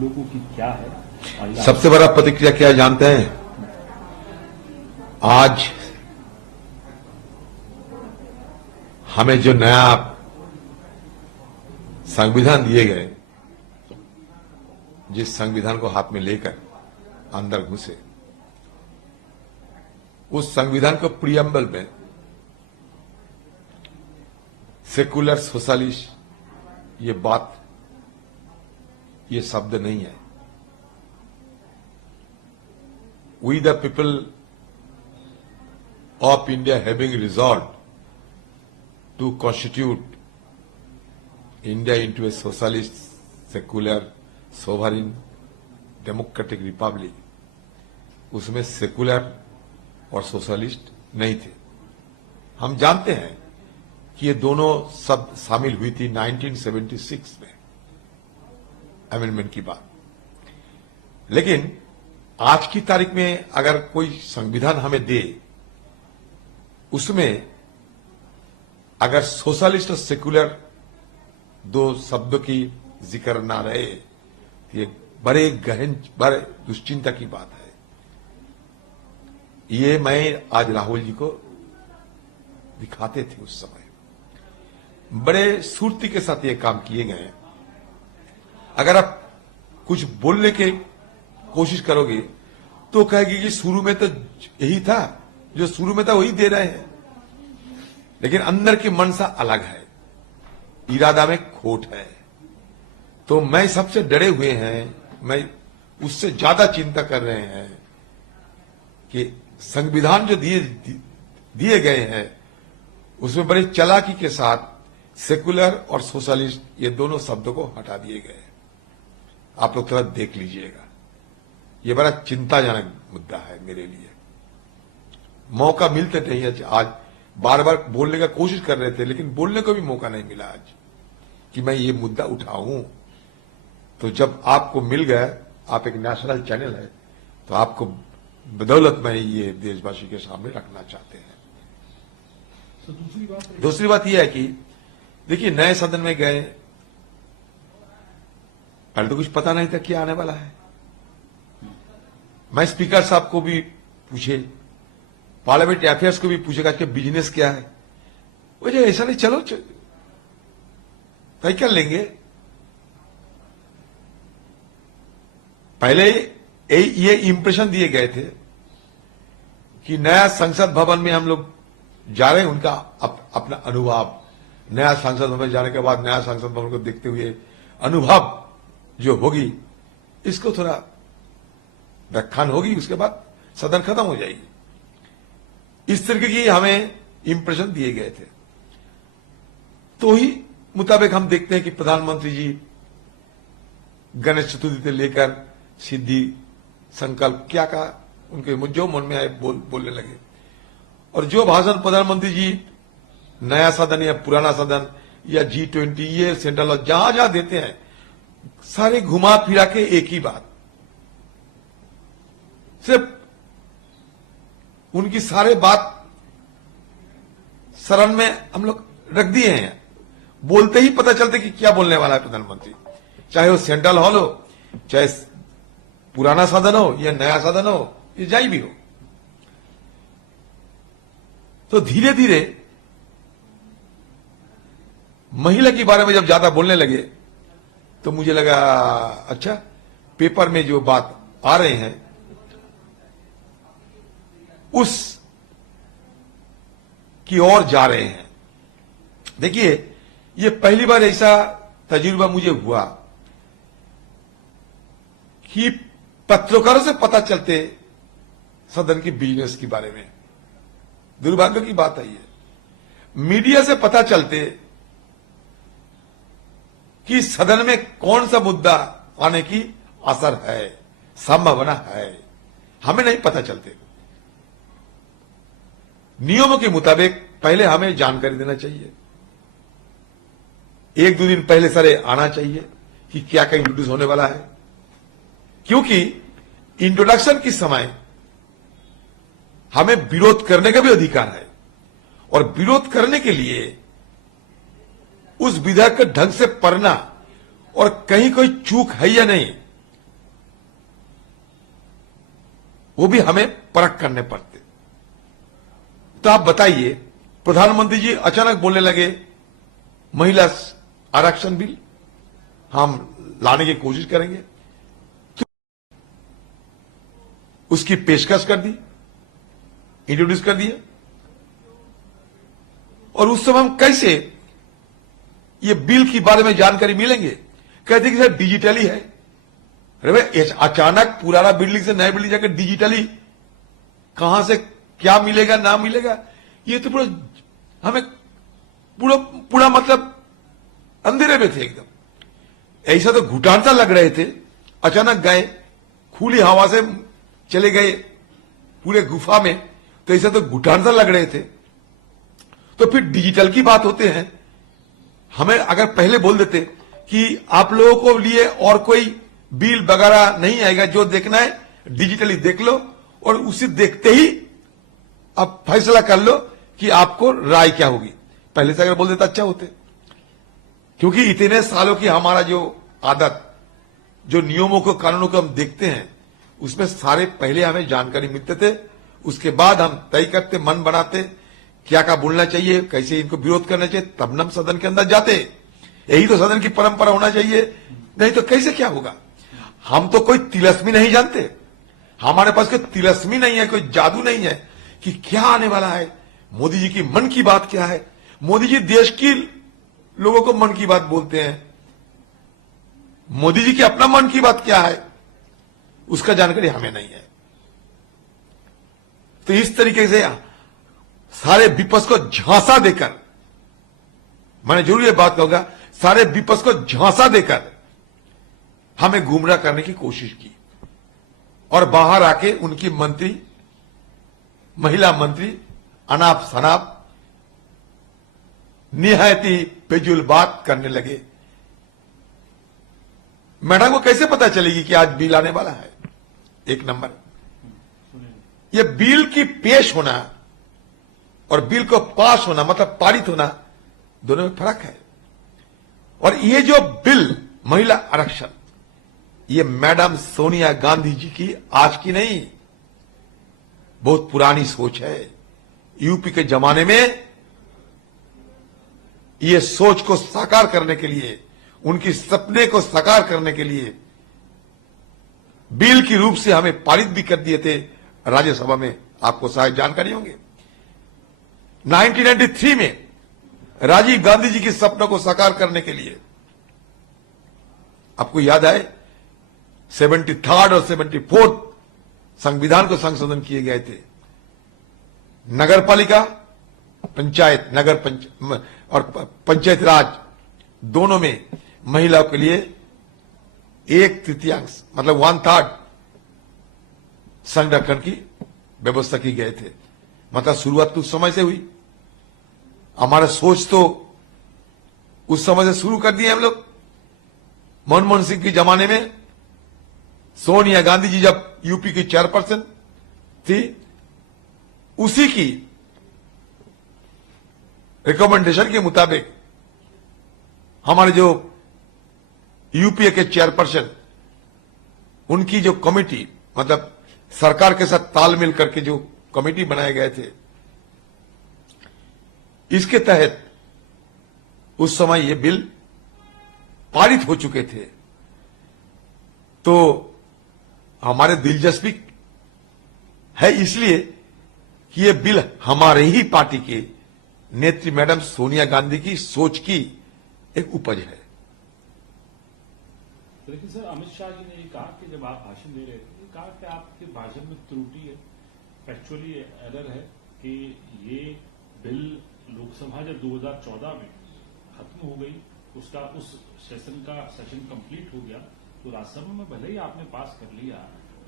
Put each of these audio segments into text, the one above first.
लोगों की क्या है? सबसे बड़ा प्रतिक्रिया क्या जानते हैं? आज हमें जो नया संविधान दिए गए, जिस संविधान को हाथ में लेकर अंदर घुसे, उस संविधान को प्रियम्बल में सेकुलर सोशलिस्ट ये शब्द नहीं है। We the people of India having resolve to constitute India into a socialist secular sovereign democratic republic, उसमें सेकुलर और सोशलिस्ट नहीं थे। हम जानते हैं कि ये दोनों शब्द शामिल हुई थी 1976 में अमेंडमेंट की बात। लेकिन आज की तारीख में अगर कोई संविधान हमें दे, उसमें अगर सोशलिस्ट और सेकुलर दो शब्दों की जिक्र ना रहे, ये बड़े दुश्चिंता की बात है। ये मैं आज राहुल जी को दिखाते थे उस समय, बड़े सुर्ती के साथ ये काम किए गए। अगर आप कुछ बोलने के कोशिश करोगे तो कहेगी कि शुरू में तो यही था, जो शुरू में था वही दे रहे हैं, लेकिन अंदर की मनसा अलग है, इरादा में खोट है। तो मैं सबसे डरे हुए हैं, मैं उससे ज्यादा चिंता कर रहे हैं कि संविधान जो दिए गए हैं उसमें बड़ी चालाकी के साथ सेकुलर और सोशलिस्ट ये दोनों शब्दों को हटा दिए गए। आप लोग थोड़ा देख लीजिएगा, ये बड़ा चिंताजनक मुद्दा है मेरे लिए। मौका मिलते नहीं है, आज बार बार बोलने का कोशिश कर रहे थे, लेकिन बोलने को भी मौका नहीं मिला आज कि मैं ये मुद्दा उठाऊं। तो जब आपको मिल गया, आप एक नेशनल चैनल है, तो आपको बदौलत में ये देशवासी के सामने रखना चाहते हैं। तो दूसरी बात यह है कि देखिए, नए सदन में गए, पहले तो कुछ पता नहीं था क्या आने वाला है। मैं स्पीकर साहब को भी पूछे, पार्लियामेंट अफेयर्स को भी पूछेगा कि बिजनेस क्या है। वो जो ऐसा नहीं, चलो तय कर लेंगे। पहले ये इंप्रेशन दिए गए थे कि नया संसद भवन में हम लोग जा रहे हैं, उनका अपना अनुभव, नया संसद भवन जाने के बाद नया संसद भवन को देखते हुए अनुभव जो होगी, इसको थोड़ा व्याख्यान होगी, उसके बाद सदन खत्म हो जाएगी। इस तरीके की हमें इंप्रेशन दिए गए थे। तो ही मुताबिक हम देखते हैं कि प्रधानमंत्री जी गणेश चतुर्थी से लेकर सिद्धि संकल्प क्या कहा, उनके जो मन में आए बोलने लगे। और जो भाषण प्रधानमंत्री जी नया सदन या पुराना सदन या G20 ये सेंट्रल जहां जहां देते हैं, सारे घुमा फिरा के एक ही बात, सिर्फ उनकी सारे बात शरण में हम लोग रख दिए हैं। बोलते ही पता चलते कि क्या बोलने वाला है प्रधानमंत्री, चाहे वो सेंट्रल हॉल हो, चाहे पुराना सदन हो या नया सदन हो, ये जाई भी हो। तो धीरे धीरे महिला के बारे में जब ज्यादा बोलने लगे तो मुझे लगा अच्छा, पेपर में जो बात आ रहे हैं उस की ओर जा रहे हैं। देखिए, ये पहली बार ऐसा तजुर्बा मुझे हुआ कि पत्रकारों से पता चलते सदन की बिजनेस के बारे में। दुर्भाग्य की बात है ये, मीडिया से पता चलते कि सदन में कौन सा मुद्दा आने की असर है, संभावना है, हमें नहीं पता चलते। नियमों के मुताबिक पहले हमें जानकारी देना चाहिए, एक दो दिन पहले सारे आना चाहिए कि क्या क्या इंट्रोड्यूस होने वाला है, क्योंकि इंट्रोडक्शन के समय हमें विरोध करने का भी अधिकार है, और विरोध करने के लिए उस विधेयक को ढंग से पढ़ना और कहीं कोई चूक है या नहीं वो भी हमें परख करने पड़ते। तो आप बताइए, प्रधानमंत्री जी अचानक बोलने लगे महिला आरक्षण बिल हम लाने की कोशिश करेंगे, तो उसकी पेशकश कर दी, इंट्रोड्यूस कर दिया। और उस समय हम कैसे ये बिल के बारे में जानकारी मिलेंगे? कहते कि सर डिजिटली है। अरे भाई, अचानक पुराना बिल्डिंग से नए बिल्डिंग जाकर डिजिटली कहां से क्या मिलेगा ना मिलेगा, ये तो पूरा हमें पूरा मतलब अंधेरे में थे एकदम। ऐसा तो घुटान सा लग रहे थे। अचानक गए, खुली हवा से चले गए पूरे गुफा में, तो ऐसा तो घुटान सा लग रहे थे। तो फिर डिजिटल की बात होते हैं, हमें अगर पहले बोल देते कि आप लोगों को लिए और कोई बिल वगैरह नहीं आएगा, जो देखना है डिजिटली देख लो और उसे देखते ही आप फैसला कर लो कि आपको राय क्या होगी। पहले से अगर बोल देता अच्छा होते, क्योंकि इतने सालों की हमारा जो आदत, जो नियमों को कानूनों को हम देखते हैं, उसमें सारे पहले हमें जानकारी मिलते थे। उसके बाद हम तय करते, मन बनाते, क्या क्या बोलना चाहिए, कैसे इनको विरोध करना चाहिए, तब हम सदन के अंदर जाते। यही तो सदन की परंपरा होना चाहिए, नहीं तो कैसे क्या होगा। हम तो कोई तिलस्मी नहीं जानते, हमारे पास कोई तिलस्मी नहीं है, कोई जादू नहीं है कि क्या आने वाला है। मोदी जी की मन की बात क्या है, मोदी जी देश की लोगों को मन की बात बोलते हैं, मोदी जी की अपना मन की बात क्या है, उसका जानकारी हमें नहीं है। तो इस तरीके से सारे विपक्ष को झांसा देकर, मैंने जरूर ये बात कहूंगा, सारे विपक्ष को झांसा देकर हमें गुमराह करने की कोशिश की और बाहर आके उनकी मंत्री, महिला मंत्री अनाप शनाप निहायती बेजुल बात करने लगे। मैडम को कैसे पता चलेगी कि आज बिल आने वाला है? एक नंबर, यह बिल की पेश होना और बिल को पास होना, मतलब पारित होना, दोनों में फर्क है। और ये जो बिल महिला आरक्षण, ये मैडम सोनिया गांधी जी की आज की नहीं, बहुत पुरानी सोच है। यूपी के जमाने में ये सोच को साकार करने के लिए, उनकी सपने को साकार करने के लिए बिल की रूप से हमें पारित भी कर दिए थे राज्यसभा में। आपको शायद जानकारी होंगे 1993 में राजीव गांधी जी के सपनों को साकार करने के लिए, आपको याद है 73rd और 74th संविधान को संशोधन किए गए थे। नगर पालिका, पंचायत, और पंचायत राज दोनों में महिलाओं के लिए 1/3 मतलब 1/3 संरक्षण की व्यवस्था की गए थे। मतलब शुरुआत तो उस समय से हुई, हमारा सोच तो उस समय से शुरू कर दिए हम लोग। मनमोहन सिंह के जमाने में सोनिया गांधी जी जब यूपी की चेयरपर्सन थी, उसी की रिकमेंडेशन के मुताबिक हमारे जो यूपीए के चेयरपर्सन, उनकी जो कमेटी, मतलब सरकार के साथ तालमेल करके जो कमेटी बनाए गए थे, इसके तहत उस समय ये बिल पारित हो चुके थे। तो हमारे दिलचस्पी है इसलिए कि ये बिल हमारे ही पार्टी के नेत्री मैडम सोनिया गांधी की सोच की एक उपज है। लेकिन सर, अमित शाह जी ने ये कहा कि जब आप भाषण दे रहे थे, कहा कि आपके भाषण में त्रुटि है, फैक्चुअली एरर है कि ये बिल लोकसभा जब 2014 में खत्म हो गई, उसका उस सेशन कंप्लीट हो गया, तो राज्यसभा में भले ही आपने पास कर लिया,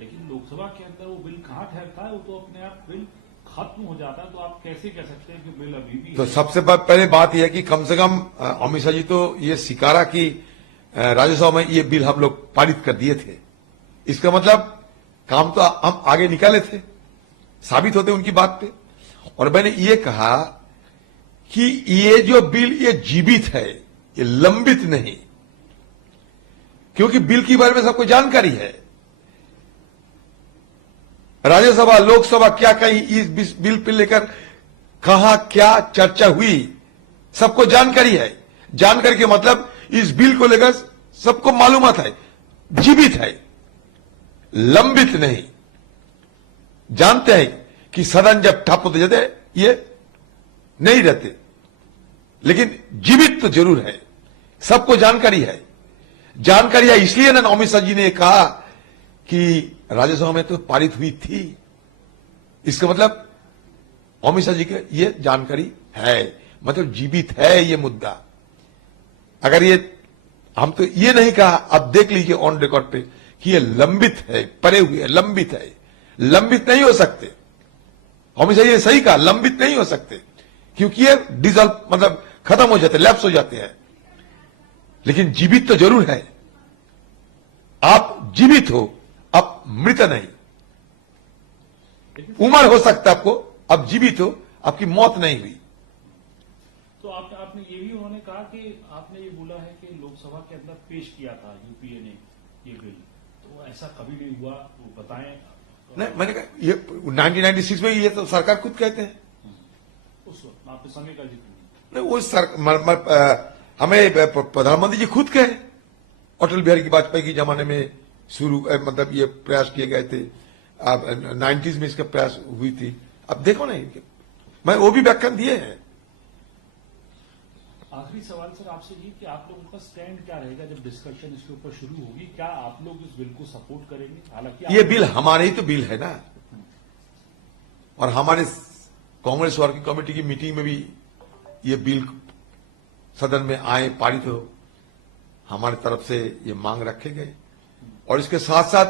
लेकिन लोकसभा के अंदर वो बिल कहां ठहरता है? वो तो अपने आप बिल खत्म हो जाता है। तो आप कैसे कह सकते हैं कि बिल अभी भी तो सबसे पहले बात यह है कि कम से कम अमित शाह जी तो ये स्वीकारा कि राज्यसभा में ये बिल हम लोग पारित कर दिए थे। इसका मतलब काम तो हम आगे निकाले थे, साबित होते उनकी बात पे। और मैंने ये कहा कि ये जो बिल ये जीवित है, ये लंबित नहीं, क्योंकि बिल के बारे में सबको जानकारी है। राज्यसभा लोकसभा क्या कहीं इस बिल पे लेकर कहा क्या चर्चा हुई, सबको जानकारी है। जानकारी के मतलब इस बिल को लेकर सबको मालूमात है, जीवित है, लंबित नहीं। जानते हैं कि सदन जब ठप होते जाते ये नहीं रहते, लेकिन जीवित तो जरूर है, सबको जानकारी है। जानकारी है इसलिए ना अमित शाह जी ने कहा कि राज्यसभा में तो पारित हुई थी, इसका मतलब अमित शाह जी के ये जानकारी है, मतलब जीवित है ये मुद्दा। अगर ये हम तो ये नहीं कहा, अब देख लीजिए ऑन रिकॉर्ड पे कि ये लंबित है, परे हुए लंबित है, लंबित नहीं हो सकते। अमित शाह जी ने सही कहा, लंबित नहीं हो सकते क्योंकि ये डिजॉल्व मतलब खत्म हो जाते, लैप्स हो जाते हैं, लेकिन जीवित तो जरूर है। आप जीवित हो, आप मृत नहीं। उम्र हो सकता है आपको, अब जीवित हो, आपकी मौत नहीं हुई। तो आपने ये भी उन्होंने कहा कि आपने ये बोला है कि लोकसभा के अंदर पेश किया था यूपीए ने ये बिल, तो ऐसा कभी नहीं हुआ, वो बताएं। नहीं, मैंने कहा ये 1996 में ये तो सरकार खुद कहते हैं, उस वक्त आपने समय का जिक्र नहीं वो हमें प्रधानमंत्री जी खुद कहे, अटल बिहारी वाजपेयी के जमाने में शुरू मतलब ये प्रयास किए गए थे, 90s में इसका प्रयास हुई थी। अब देखो ना, मैं वो भी व्याख्यान दिए हैं। आखिरी सवाल सर आपसे ये कि आप लोगों का स्टैंड क्या रहेगा जब डिस्कशन इसके ऊपर शुरू होगी? क्या आप लोग इस बिल को सपोर्ट करेंगे? हालांकि ये बिल हमारे ही तो बिल है ना, और हमारे कांग्रेस वर्किंग कमेटी की मीटिंग में भी ये बिल सदन में आए, पारित हो, हमारी तरफ से ये मांग रखे गए। और इसके साथ साथ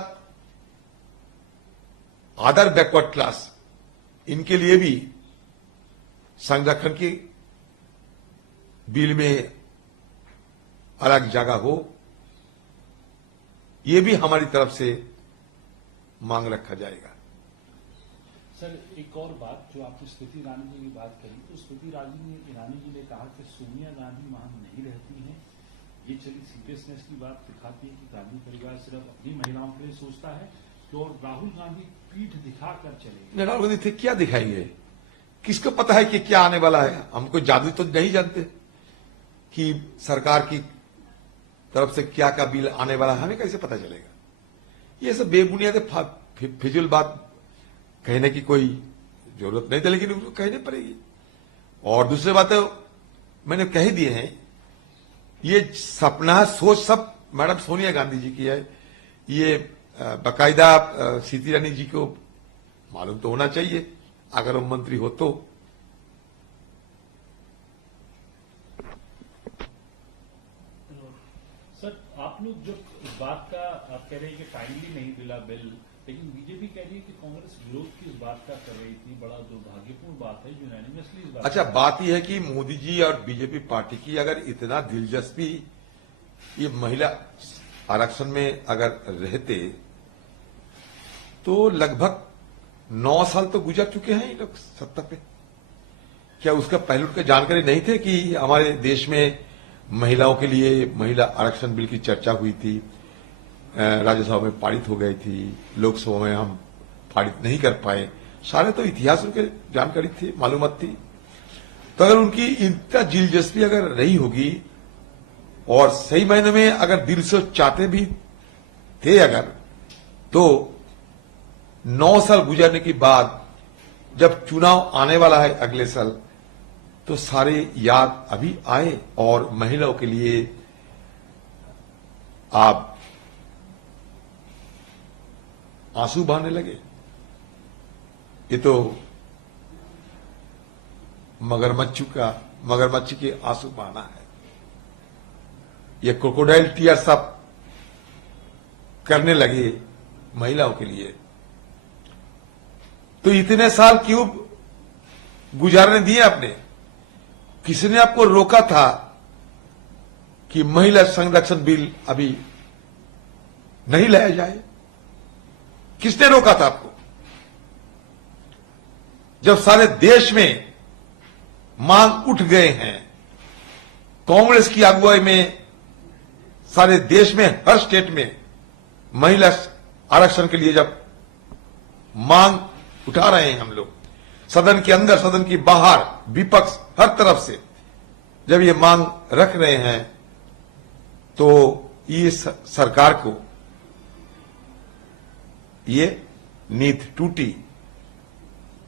अदर बैकवर्ड क्लास, इनके लिए भी संरक्षण की बिल में अलग जगह हो, ये भी हमारी तरफ से मांग रखा जाएगा। सर एक और बात, जो आपने स्मृति ईरानी जी की बात करी, तो स्मृति ईरानी जी ने कहा कि सोनिया गांधी वहां नहीं रहती हैं। ये चली सीरियसनेस की बात दिखाती है कि गांधी परिवार सिर्फ अपनी महिलाओं के लिए सोचता है, तो और राहुल गांधी पीठ दिखाकर चले। राहुल गांधी थे क्या दिखाएंगे? किसको पता है कि क्या आने वाला है? हमको जादू तो नहीं जानते कि सरकार की तरफ से क्या का बिल आने वाला, हमें कैसे पता चलेगा? ये सब बेबुनियाद फिजुल बात कहने की कोई जरूरत नहीं थी, लेकिन उनको कहनी पड़ेगी। और दूसरी बात तो मैंने कह दिए हैं, ये सपना सोच सब मैडम सोनिया गांधी जी की है। ये बाकायदा स्मृति ईरानी जी को मालूम तो होना चाहिए, अगर वो मंत्री हो तो। सर आप लोग जो इस बात का आप कह रहे हैं कि टाइमली नहीं मिला बिल, लेकिन बीजेपी कह रही है कि कांग्रेस विरोध की इस बात का कर रही थी, बड़ा दुर्भाग्यपूर्ण बात है, यूनानिमसली इस बात। अच्छा, बात यह है कि मोदी जी और बीजेपी पार्टी की अगर इतना दिलचस्पी ये महिला आरक्षण में अगर रहते तो लगभग 9 साल तो गुजर चुके हैं ये लोग सत्ता पे। क्या उसका पहलू का जानकारी नहीं थे कि हमारे देश में महिलाओं के लिए महिला आरक्षण बिल की चर्चा हुई थी, राज्यसभा में पारित हो गई थी, लोकसभा में हम पारित नहीं कर पाए। सारे तो इतिहास उनके जानकारी थी, मालूमात थी। तो अगर उनकी इतना दिलचस्पी अगर रही होगी और सही मायने में अगर दिल से चाहते भी थे अगर, तो 9 साल गुजरने के बाद जब चुनाव आने वाला है अगले साल, तो सारे याद अभी आए और महिलाओं के लिए आप आंसू बहाने लगे। ये तो मगरमच्छ के आंसू बहाना है। ये क्रोकोडाइल टीयर्स आप करने लगे महिलाओं के लिए। तो इतने साल क्यों गुजारने दिए आपने? किसने आपको रोका था कि महिला संरक्षण बिल अभी नहीं लाया जाए? किसने रोका था आपको? जब सारे देश में मांग उठ गए हैं, कांग्रेस की अगुवाई में सारे देश में हर स्टेट में महिला आरक्षण के लिए जब मांग उठा रहे हैं हम लोग, सदन के अंदर सदन की बाहर विपक्ष हर तरफ से जब ये मांग रख रहे हैं तो ये सरकार को ये नींद टूटी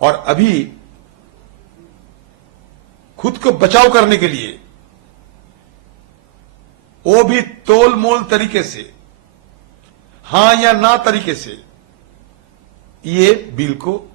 और अभी खुद को बचाव करने के लिए वो भी तोल मोल तरीके से, हां या ना तरीके से ये बिल को